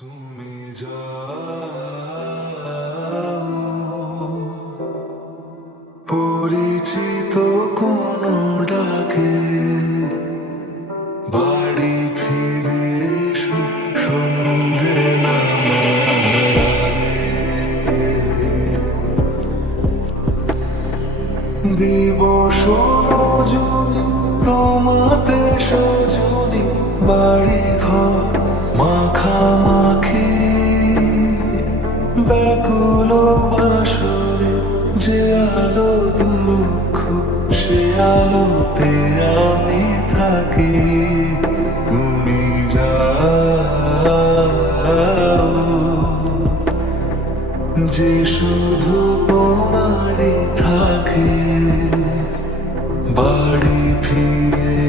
তুমি যাও পরিচিত কোন ডাকে, বাড়ি ফিরে এসো সন্ধে নামার আগে। দিবস রজনী তোমাতে সজনী, বাড়ি ঘর মাখামাখি, ব্যাকুল বাসরে যে আলো দুঃখ সে আলোতে আমি থাকি। তুমি যাও যে শুধু তোমারই থাকে, বাড়ি ফিরে